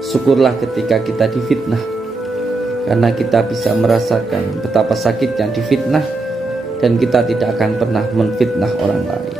Syukurlah ketika kita difitnah, karena kita bisa merasakan betapa sakitnya difitnah, dan kita tidak akan pernah menfitnah orang lain.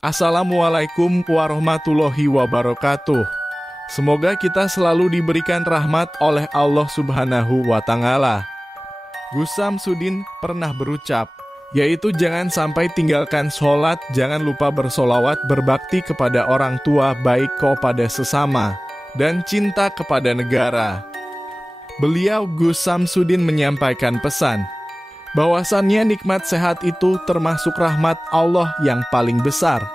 Assalamualaikum warahmatullahi wabarakatuh. Semoga kita selalu diberikan rahmat oleh Allah Subhanahu wa Ta'ala. Gus Samsudin pernah berucap, yaitu jangan sampai tinggalkan sholat, jangan lupa bersolawat, berbakti kepada orang tua, baik kepada sesama, dan cinta kepada negara. Beliau Gus Samsudin menyampaikan pesan, bahwasannya nikmat sehat itu termasuk rahmat Allah yang paling besar.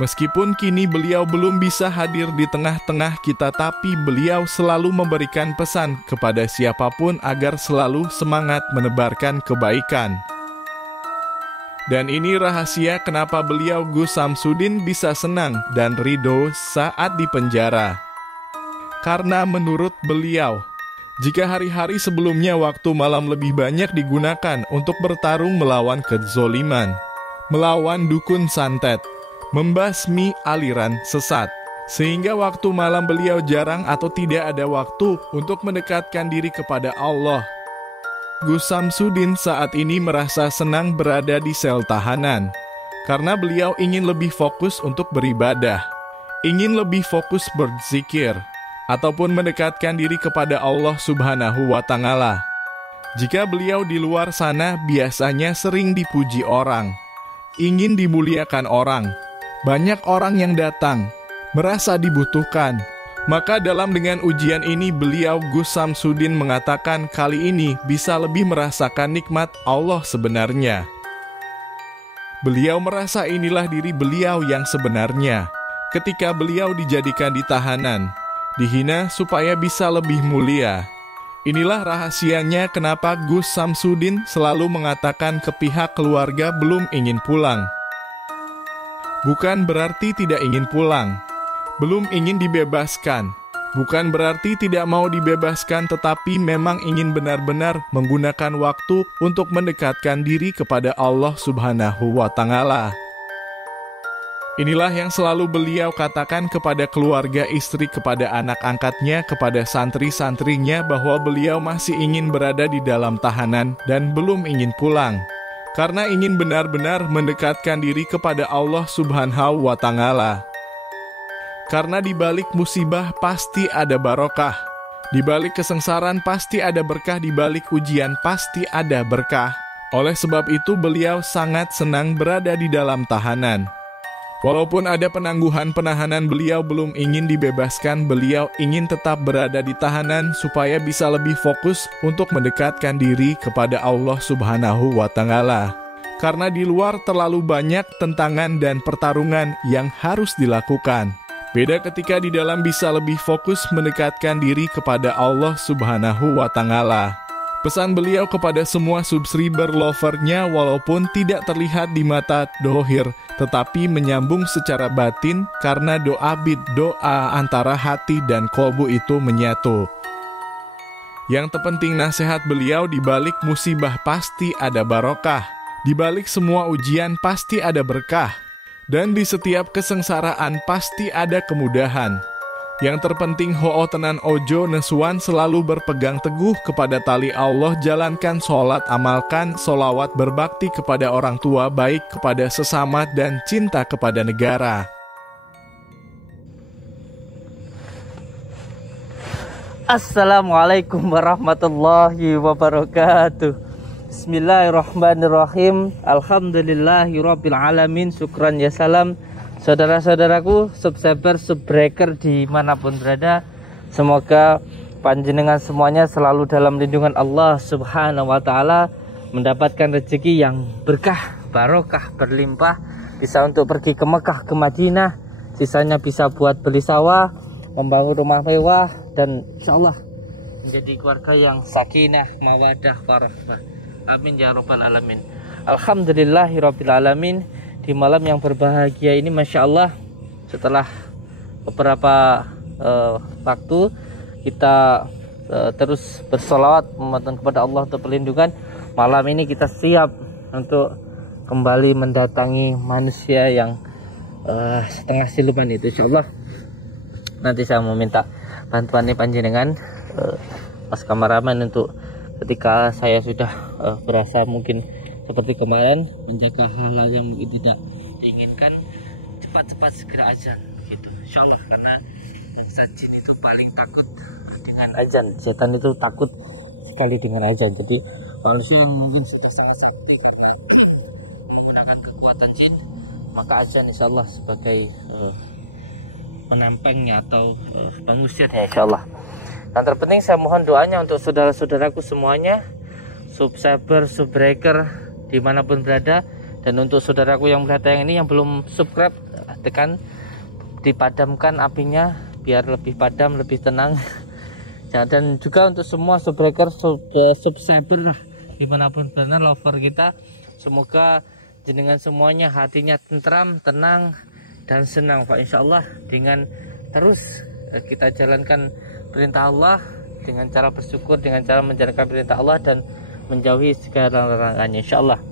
Meskipun kini beliau belum bisa hadir di tengah-tengah kita, tapi beliau selalu memberikan pesan kepada siapapun agar selalu semangat menebarkan kebaikan. Dan ini rahasia kenapa beliau Gus Samsudin bisa senang dan ridho saat di penjara. Karena menurut beliau, jika hari-hari sebelumnya waktu malam lebih banyak digunakan untuk bertarung melawan kezoliman, melawan dukun santet, membasmi aliran sesat, sehingga waktu malam beliau jarang atau tidak ada waktu untuk mendekatkan diri kepada Allah. Gus Samsudin saat ini merasa senang berada di sel tahanan, karena beliau ingin lebih fokus untuk beribadah, ingin lebih fokus berzikir, ataupun mendekatkan diri kepada Allah Subhanahu wa Ta'ala. Jika beliau di luar sana biasanya sering dipuji orang, ingin dimuliakan orang, banyak orang yang datang, merasa dibutuhkan. Maka dengan ujian ini beliau Gus Samsudin mengatakan kali ini bisa lebih merasakan nikmat Allah sebenarnya. Beliau merasa inilah diri beliau yang sebenarnya, ketika beliau dijadikan di tahanan, dihina supaya bisa lebih mulia. Inilah rahasianya kenapa Gus Samsudin selalu mengatakan ke pihak keluarga belum ingin pulang. Bukan berarti tidak ingin pulang, belum ingin dibebaskan. Bukan berarti tidak mau dibebaskan, tetapi memang ingin benar-benar menggunakan waktu untuk mendekatkan diri kepada Allah Subhanahu wa Ta'ala. Inilah yang selalu beliau katakan kepada keluarga, istri, kepada anak angkatnya, kepada santri-santrinya, bahwa beliau masih ingin berada di dalam tahanan dan belum ingin pulang, karena ingin benar-benar mendekatkan diri kepada Allah Subhanahu wa Ta'ala. Karena di balik musibah pasti ada barokah, di balik kesengsaraan pasti ada berkah, di balik ujian pasti ada berkah. Oleh sebab itu beliau sangat senang berada di dalam tahanan. Walaupun ada penangguhan penahanan, beliau belum ingin dibebaskan, beliau ingin tetap berada di tahanan supaya bisa lebih fokus untuk mendekatkan diri kepada Allah Subhanahu wa Ta'ala. Karena di luar terlalu banyak tentangan dan pertarungan yang harus dilakukan. Beda ketika di dalam bisa lebih fokus mendekatkan diri kepada Allah Subhanahu wa Ta'ala. Pesan beliau kepada semua subscriber lovernya walaupun tidak terlihat di mata dohir, tetapi menyambung secara batin karena doa doa antara hati dan kolbu itu menyatu. Yang terpenting nasihat beliau, di balik musibah pasti ada barokah, di balik semua ujian pasti ada berkah, dan di setiap kesengsaraan pasti ada kemudahan. Yang terpenting ho'o tenan ojo nesuan, selalu berpegang teguh kepada tali Allah, jalankan sholat, amalkan sholawat, berbakti kepada orang tua, baik kepada sesama, dan cinta kepada negara. Assalamualaikum warahmatullahi wabarakatuh. Bismillahirrahmanirrahim. Alhamdulillahirabbil alamin. Syukran ya salam. Saudara-saudaraku, subscriber, subbreaker dimanapun berada, semoga panjenengan semuanya selalu dalam lindungan Allah Subhanahu wa Ta'ala, mendapatkan rezeki yang berkah, barokah, berlimpah, bisa untuk pergi ke Mekah, ke Madinah, sisanya bisa buat beli sawah, membangun rumah mewah, dan insyaallah menjadi keluarga yang sakinah, mawadah, warahmah. Amin ya rabbal alamin. Alhamdulillahirabbil alamin. Di malam yang berbahagia ini, Masya Allah, setelah beberapa waktu kita terus bersolawat memohon kepada Allah untuk perlindungan, malam ini kita siap untuk kembali mendatangi manusia yang setengah siluman itu. Insya Allah nanti saya mau minta bantuan panjenengan Mas kameramen untuk ketika saya sudah berasa mungkin seperti kemarin menjaga hal-hal yang mungkin tidak diinginkan, cepat-cepat segera azan gitu, insyaallah, karena jin itu paling takut dengan azan. Setan itu takut sekali dengan azan. Jadi manusia yang mungkin sudah sangat sakti karena menggunakan kekuatan jin, maka azan insyaallah sebagai penempengnya atau pengusirnya insyaallah. Dan terpenting saya mohon doanya untuk saudara-saudaraku semuanya, subscriber, subbreaker dimanapun berada, dan untuk saudaraku yang berada yang ini yang belum subscribe, tekan dipadamkan apinya biar lebih padam, lebih tenang. Dan juga untuk semua subbreaker, subscriber dimanapun berada, lover kita, semoga jenengan semuanya hatinya tentram, tenang, dan senang Pak, insyaallah, dengan terus kita jalankan perintah Allah dengan cara bersyukur, dengan cara menjalankan perintah Allah dan menjauhi segala larangannya insyaallah.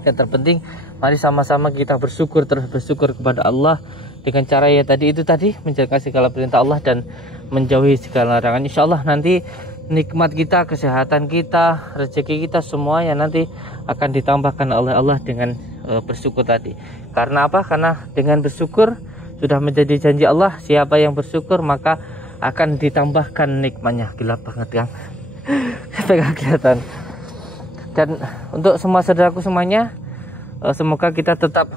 Yang terpenting mari sama-sama kita bersyukur, terus bersyukur kepada Allah dengan cara ya tadi menjalankan segala perintah Allah dan menjauhi segala larangan. Insyaallah nanti nikmat kita, kesehatan kita, rezeki kita semuanya nanti akan ditambahkan oleh Allah dengan bersyukur tadi. Karena apa? Karena dengan bersyukur sudah menjadi janji Allah, siapa yang bersyukur maka akan ditambahkan nikmatnya. Gila banget kan? Pegang kelihatan. Dan untuk semua saudaraku semuanya, semoga kita tetap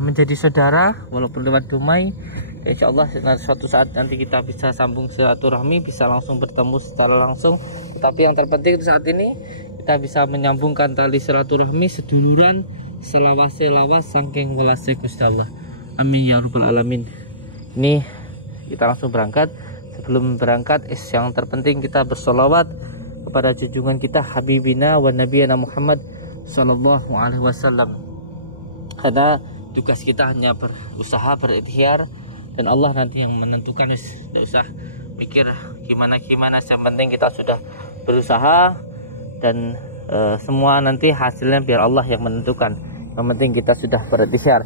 menjadi saudara walaupun lewat dumai. Insyaallah suatu saat nanti kita bisa sambung silaturahmi, bisa langsung bertemu secara langsung. Tetapi yang terpenting saat ini kita bisa menyambungkan tali silaturahmi, seduluran, selawas saking welase Gusti Allah. Amin ya rabbal alamin. Ini kita langsung berangkat. Sebelum berangkat, yang terpenting kita bersolawat kepada junjungan kita Habibina wa Nabiyana Muhammad sallallahu alaihi wasallam. Karena tugas kita hanya berusaha, berikhtiar, dan Allah nanti yang menentukan. Tidak usah mikir gimana, yang penting kita sudah berusaha, dan semua nanti hasilnya biar Allah yang menentukan. Yang penting kita sudah berikhtiar.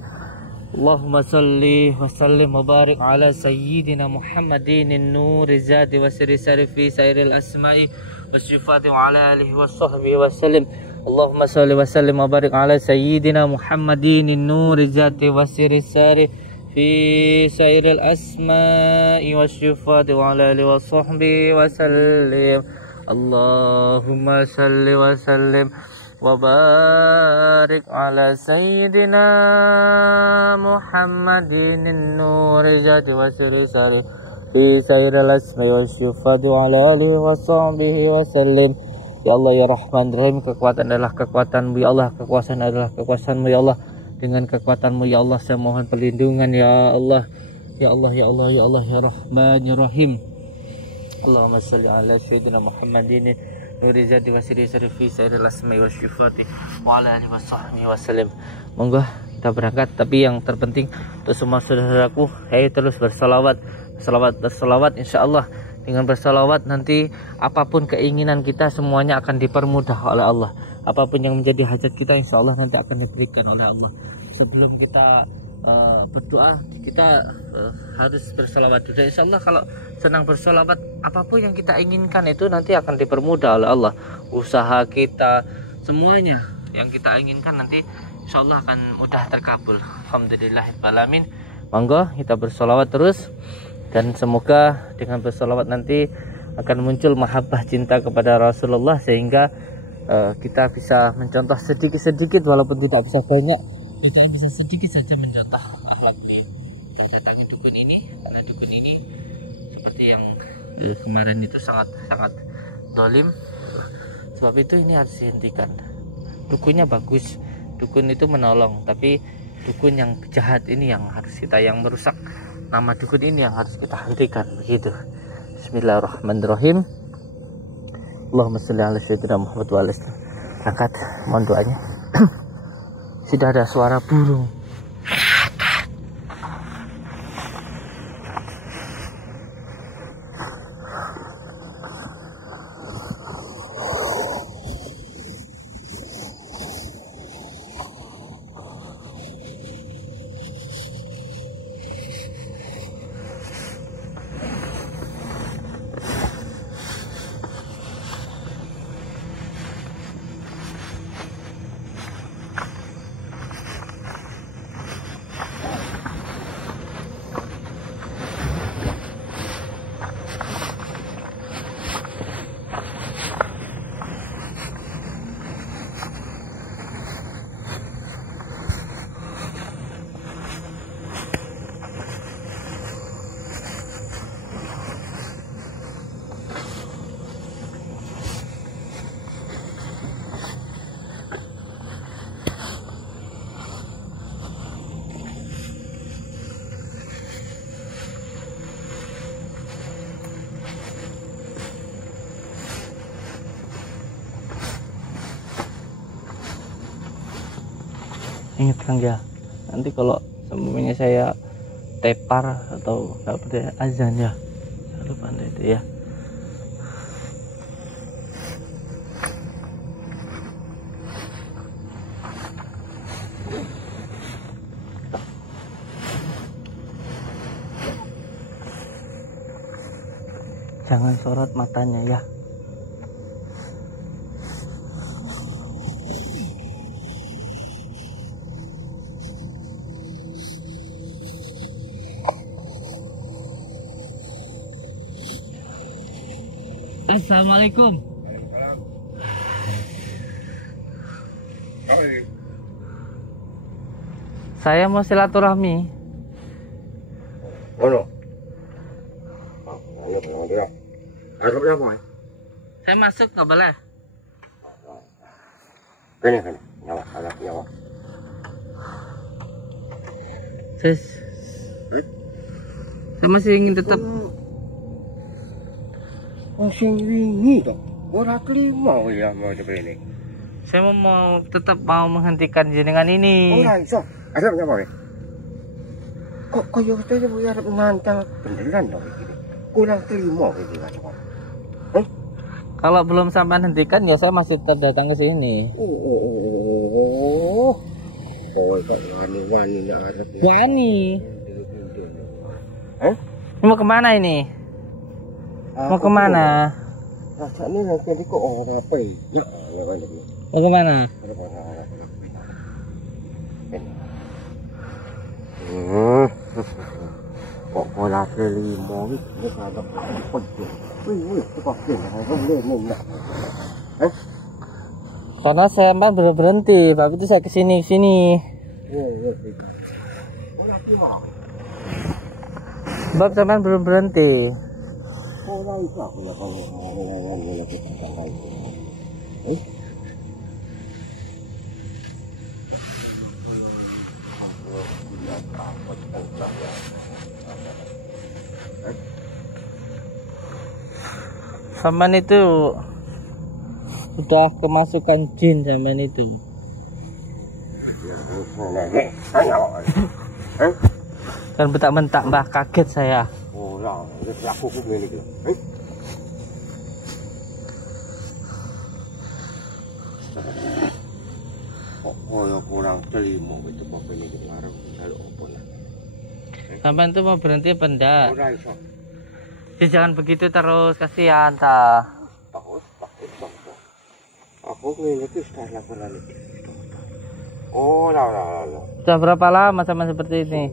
Allahumma salli wa sallim wa barik ala sayyidina Muhammadin an-nur zati wa sirri fi sairil asma'i wa sifati wa ala alihi wa sahbihi wa sallim. Allahumma salli wa sallim wa barik ala sayyidina Muhammadin an-nur zati wa sirri fi sairil asma'i wa sifati wa ala alihi wa sahbihi wa sallim. Allahumma salli wa sallim wa barik ala sayyidina Muhammadin an-nur zati wa sirri fi sairil asma'i wa sifati wa ala alihi wa sahbihi wa sallim. Ya Allah ya Rahman Rahim, kekuatan adalah kekuatan-Mu ya Allah, kekuasaan adalah kekuasaan-Mu ya Allah. Dengan kekuatan-Mu ya Allah saya mohon perlindungan ya Allah. Ya Allah ya Allah ya Allah ya Rahman ya Rahim. Allahumma shalli ala sayyidina Muhammadin nuri zati wasiri syarifi sayyidil asma'i wasyifati wa ala alihi wasahbihi wasallim. Monggo kita berangkat, tapi yang terpenting untuk semua saudaraku, ayo terus bersolawat, bersolawat, insyaallah dengan bersolawat nanti apapun keinginan kita semuanya akan dipermudah oleh Allah. Apapun yang menjadi hajat kita insyaallah nanti akan diberikan oleh Allah. Sebelum kita berdoa kita harus bersolawat dulu. Insyaallah kalau senang bersolawat, apapun yang kita inginkan itu nanti akan dipermudah oleh Allah. Usaha kita, semuanya yang kita inginkan nanti insyaallah akan mudah terkabul. Alhamdulillahirrahmanirrahim. Monggo kita bersolawat terus, dan semoga dengan bersolawat nanti akan muncul mahabbah cinta kepada Rasulullah, sehingga kita bisa mencontoh sedikit-sedikit walaupun tidak bisa banyak, kita bisa sedikit saja mencontoh akhlak dia. Kita datangi dukun ini karena dukun ini seperti yang kemarin itu sangat dolim. Sebab itu ini harus dihentikan. Dukunnya bagus, dukun itu menolong, tapi dukun yang jahat ini yang harus kita, yang merusak nama dukun ini yang harus kita hentikan, begitu. Bismillahirrahmanirrahim. Allahumma sholli ala sayyidina Muhammad wa ala alihi. Angkat, mohon doanya. Sudah ada suara burung. Ingat Kang ya, nanti kalau semuanya saya tepar atau nggak pada azan ya, jangan lupa Anda itu ya. Jangan sorot matanya ya. Assalamualaikum. Saya mau silaturahmi. Saya masuk nggak boleh? Kan, nyawa. Saya masih ingin tetap. Sing wingi to. Ora klima ya mau coba ini. Saya tetap mau menghentikan jenengan ini. Ora iso. Ada apa ya? Kok koyo saya mau arep nantang beneran to iki. Kurang klima iki kan. Kalau belum sampai hentikan ya saya masih tetap datang ke sini. Oh. Kok wani nak arep. Wani. Mau kemana ini? Mau kemana? Rasanya nanti kok orang apa ya? Mau kemana? Kok pola kelima ini ada apa? Karena saya belum berhenti, tapi itu saya kesini. Sebab saya belum berhenti. Paman itu sudah kemasukan jin zaman itu. Kan bentak-bentak Mbah, kaget saya. Oh lah, aku ngene iki. Kok kurang terima itu bapak ini kemarin lalu apa lah. Sampai itu mau berhenti apa enggak? Ora iso. Ya, jangan begitu terus, kasihan ta. Takut. Aku ngene iki sudah laporan iki. Oh lah. Sudah berapa lama sama seperti ini?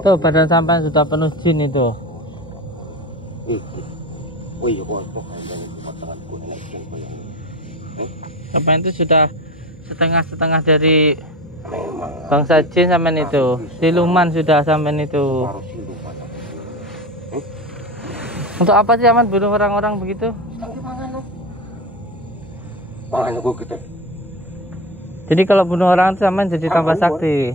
Tuh badan sampai sudah penuh jin itu. Sampai itu sudah setengah dari bangsa jin sampai itu. Siluman sudah sampai itu. Untuk apa sih aman bunuh orang-orang begitu? Jadi kalau bunuh orang itu aman jadi tambah sakti.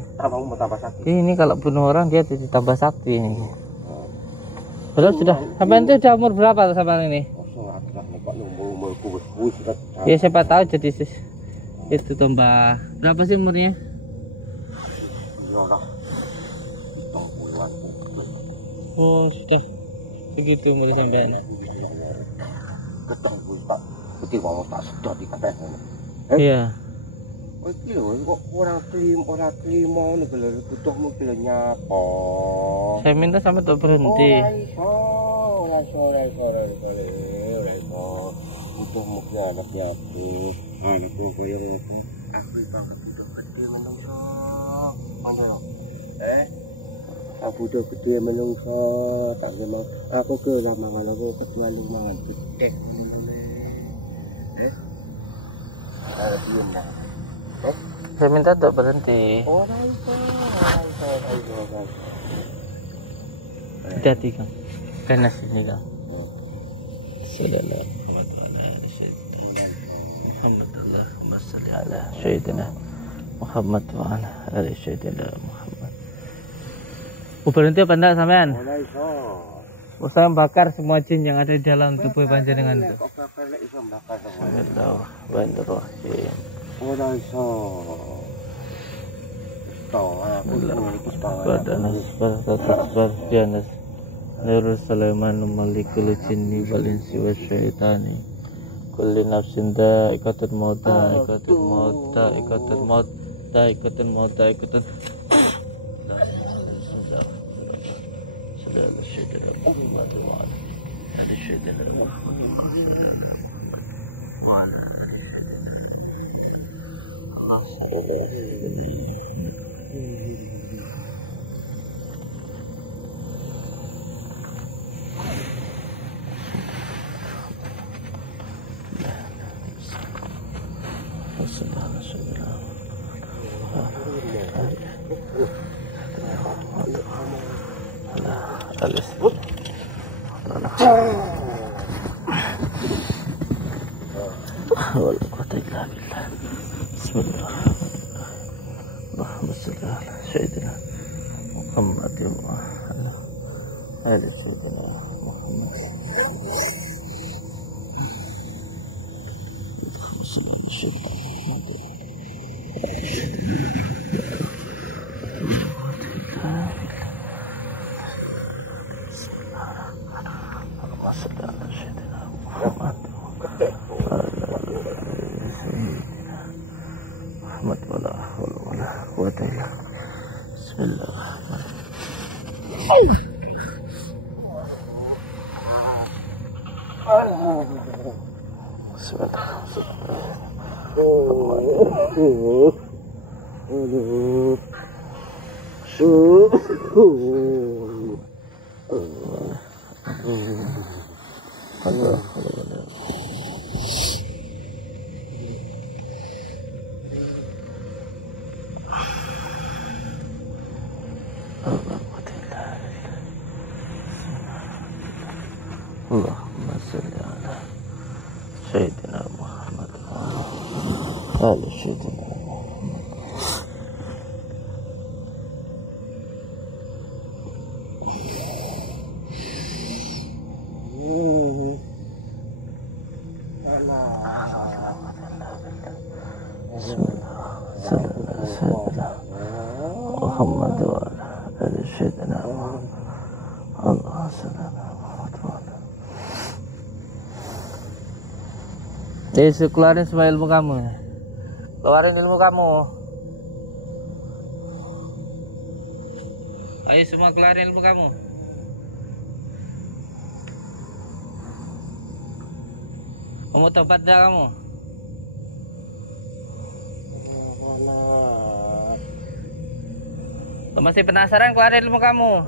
Ini kalau bunuh orang dia jadi tambah sakti ini. Belum sudah. Sampai itu udah umur berapa sampai ini? Ya siapa tahu jadi itu tambah. Berapa sih umurnya? Oh sudah begitu umur sampean. Iya. Iki lho kok ora terima nek lho butuh mobil nyapa. Saya minta sampai untuk berhenti. Ora iso. Butuh mobil anak aku. Anakku kaya ngopo. Aku banget butuh gede menungso. Ngono. Aku butuh gede menungso. Tak memang aku ke lamangan aku ketua lumangan gede. Ada belum dah. Saya minta untuk berhenti. Hati-hati Kang. Ganas ini Kang. Muhammad wa ala ali sayyidina Muhammad. Berhenti apa enggak sampean? Saya bakar semua jin yang ada di dalam tubuh panjenengan itu. Bismillahirrahmanirrahim. Ora iso. Nurul Sulaiman malikul jinni wal insi wasyaitani kulli nafsin dha'iqatul maut dha'iqatul maut Allahumma salli ala sayyidina Muhammad wa ala sayyidina Muhammad. Muhammad wa ala ali sayyidina Allah sallallahu. Keluarin semua ilmu kamu. Keluarin ilmu kamu. Ayo semua keluarin ilmu kamu. Kamu tobat dah kamu. Lo masih penasaran keluarin ilmu kamu?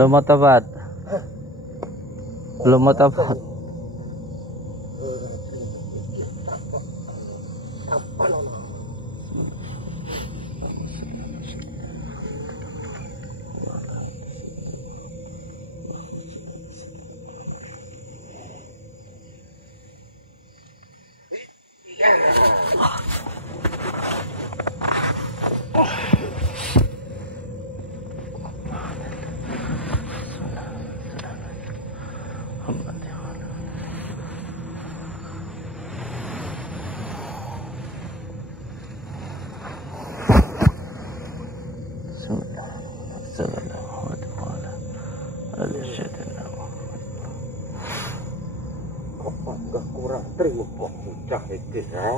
Belum mau tobat? Belum mau tobat? Apakah kurang terima sudah itu ya?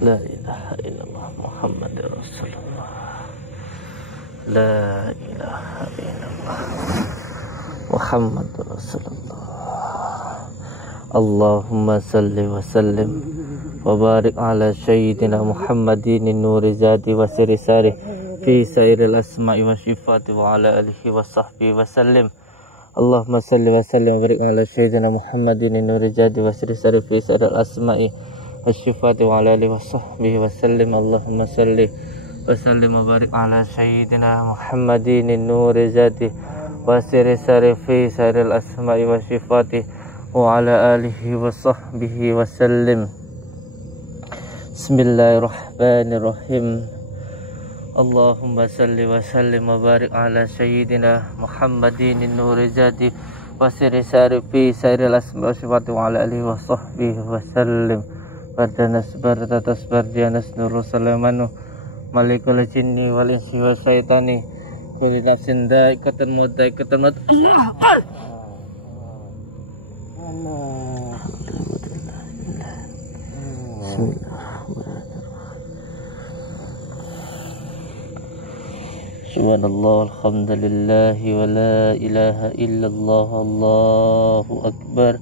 La ilaha illallah Muhammad Rasulullah. La ilaha illallah Muhammad Rasulullah. Allahumma salli wa sallim wa barik ala sayyidina Muhammadin nuri zati wa siri sari fi sairil asma'i wa sifati wa ala alihi wa sahbihi wa sallim. Allahumma salli wa sallim wa barik ala sayyidina Muhammadin nuri zati wa siri sari fi sairil asma'i Asyifati wa ala alihi wa sahbihi wa sallim. Allahumma salli wa sallim wa barik ala sayyidina Muhammadin nuri zati wa siri sari fi sairil asma'i wa sifati wa ala alihi wa sahbihi wa sallim. Bismillahirrahmanirrahim. Allahumma salli wa sallim wa barik ala sayyidina Muhammadin nuri zati wa siri sari fi sairil asma'i wa sifati wa ala alihi wa sahbihi wa sallim. Bardanas bardatas bardianas nurul salamanu malikul jinni wal insi wa syaitani kulli nafsin dha'iqatul maut dha'iqatul maut. Subhanallah alhamdulillahi wa la ilaha illallah Allahu akbar.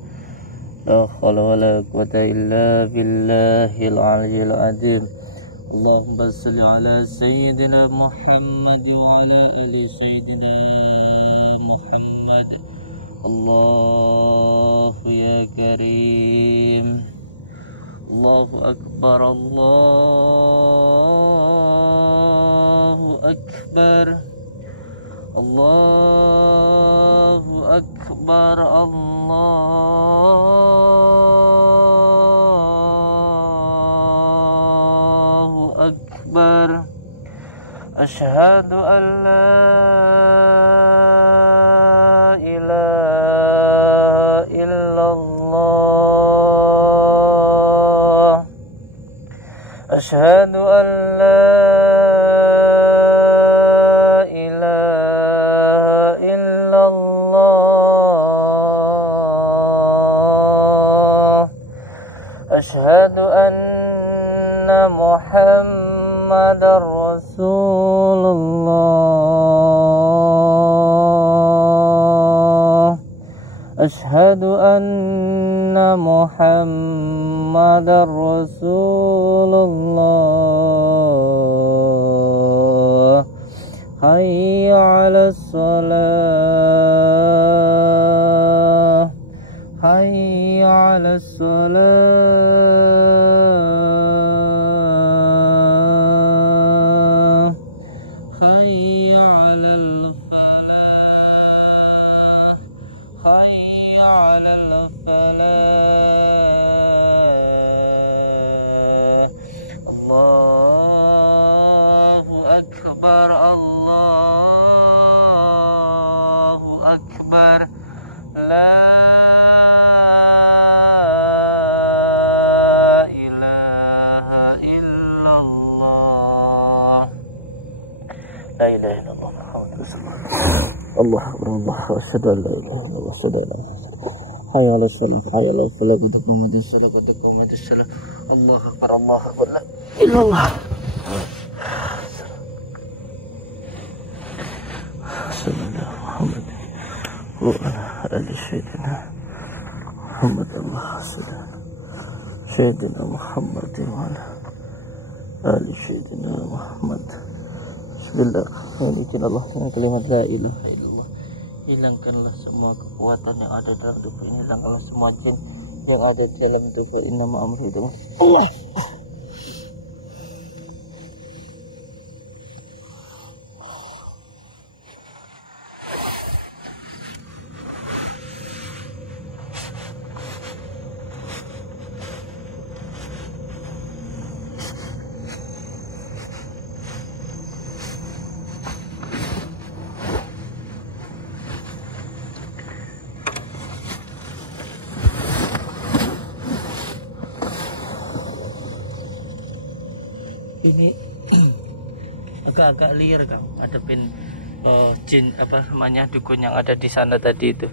La haula wa la quwwata illa billahil aliyyil azim. Allahumma shalli ala sayyidina Muhammad wa ala ali sayyidina Muhammad. Allahu ya karim. Allahu akbar. Allahu akbar. Allahu akbar. Allahu akbar. أشهد أن لا إله إلا الله أشهد أن لا إله إلا الله أشهد أن محمد رسول الله أشهد أن محمد رسول الله حي على الصلاة حي على الصلاة حي على الفلاح حي على الفلاح الله أكبر الله أكبر لا إله إلا الله لا إله إلا الله محمد رسول الله الله أكبر الله أشهد أن لا إله إلا الله أشهد أن لا إله حي على الصلاة حي على الفلاح قد قامت الصلاة قد قامت الصلاة الله أكبر الله أكبر لا إله إلا الله صلى الله محمد وعلى آل سيدنا محمد الله سيدنا محمد وعلى آل سيدنا محمد Bismillah. Izin Allah dengan kalimat la ilaha illallah. Hilangkanlah semua kekuatan yang ada dalam tubuh ini. Hilangkanlah semua jin yang ada dalam tubuh ini. Nama amri dengan Allah. Ini agak-agak liar Kang, hadapin jin apa namanya dukun yang ada di sana tadi itu.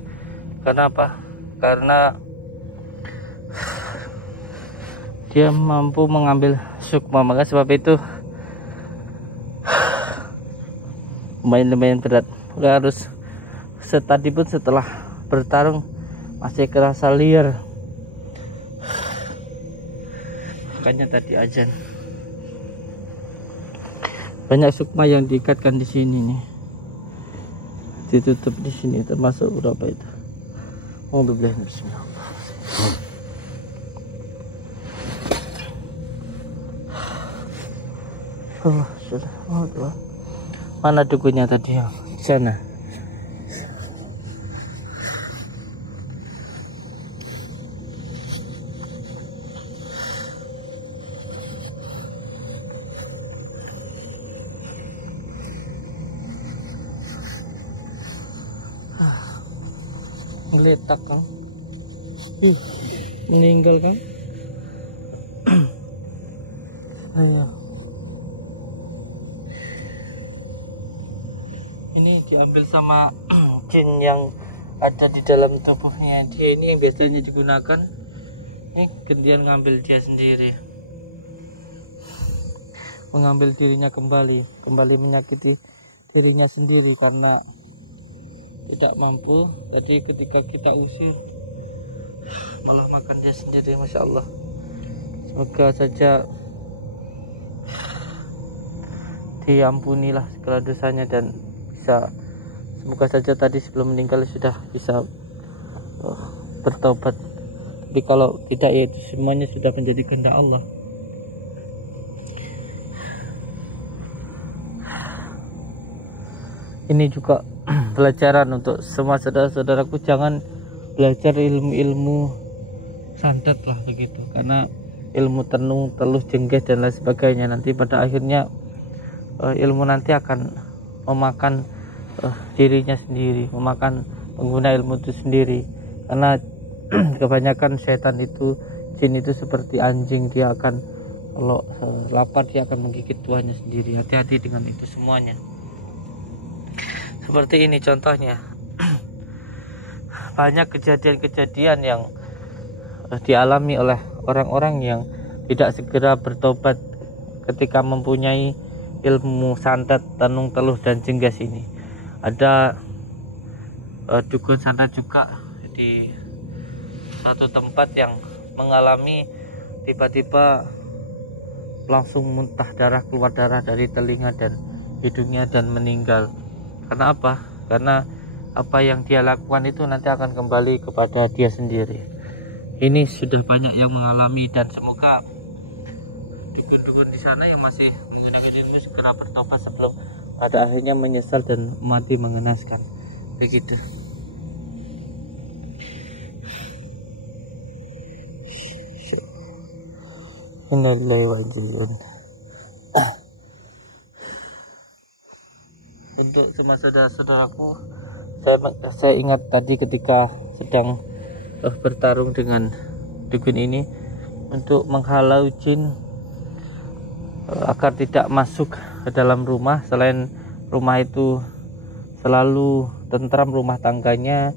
Karena apa? Karena dia mampu mengambil sukma, maka sebab itu lumayan berat. Udah harus tadi pun setelah bertarung masih kerasa liar. Makanya tadi azan. Banyak sukma yang diikatkan di sini nih, ditutup di sini, termasuk berapa itu? Alhamdulillah. Bismillah. Allah sudah. Mana dukunya tadi yang di sana? Ngeletak Kang, meninggal Kang. Ayo, ini diambil sama jin yang ada di dalam tubuhnya dia. Ini yang biasanya digunakan, ini gantian ngambil dia sendiri, mengambil dirinya kembali menyakiti dirinya sendiri karena tidak mampu. Tadi ketika kita usir malah makan dia sendiri. Masya Allah. Semoga saja diampunilah segala dosanya dan bisa, semoga saja tadi sebelum meninggal sudah bisa bertobat. Tapi kalau tidak, ya itu semuanya sudah menjadi kehendak Allah. Ini juga pelajaran untuk semua saudara-saudaraku, jangan belajar ilmu-ilmu santet lah begitu, karena ilmu tenung, teluh, jengges dan lain sebagainya nanti pada akhirnya ilmu nanti akan memakan dirinya sendiri, memakan pengguna ilmu itu sendiri. Karena kebanyakan setan itu, jin itu seperti anjing, dia akan kalau lapar dia akan menggigit tuannya sendiri. Hati-hati dengan itu semuanya. Seperti ini contohnya. Banyak kejadian-kejadian yang dialami oleh orang-orang yang tidak segera bertobat ketika mempunyai ilmu santet, tenung teluh dan jenggas ini. Ada dukun santet juga di satu tempat yang mengalami tiba-tiba langsung muntah darah, keluar darah dari telinga dan hidungnya dan meninggal. Karena apa? Karena apa yang dia lakukan itu nanti akan kembali kepada dia sendiri. Ini sudah banyak yang mengalami, dan semoga dukun-dukun di sana yang masih menggunakan itu segera bertobat sebelum pada akhirnya menyesal dan mati mengenaskan. Begitu. Innalillahi wa inna ilaihi raji'un. Untuk semua saudara-saudaraku, saya ingat tadi ketika sedang bertarung dengan dukun ini untuk menghalau jin agar tidak masuk ke dalam rumah. Selain rumah itu selalu tentram, rumah tangganya,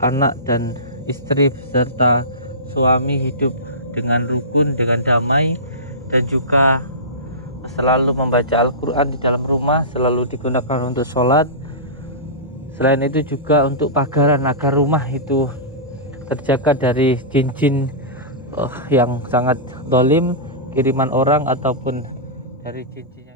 anak dan istri serta suami hidup dengan rukun, dengan damai, dan juga selalu membaca Al-Quran di dalam rumah, selalu digunakan untuk sholat. Selain itu juga untuk pagaran agar rumah itu terjaga dari jin-jin yang sangat zalim, kiriman orang ataupun dari jin-jin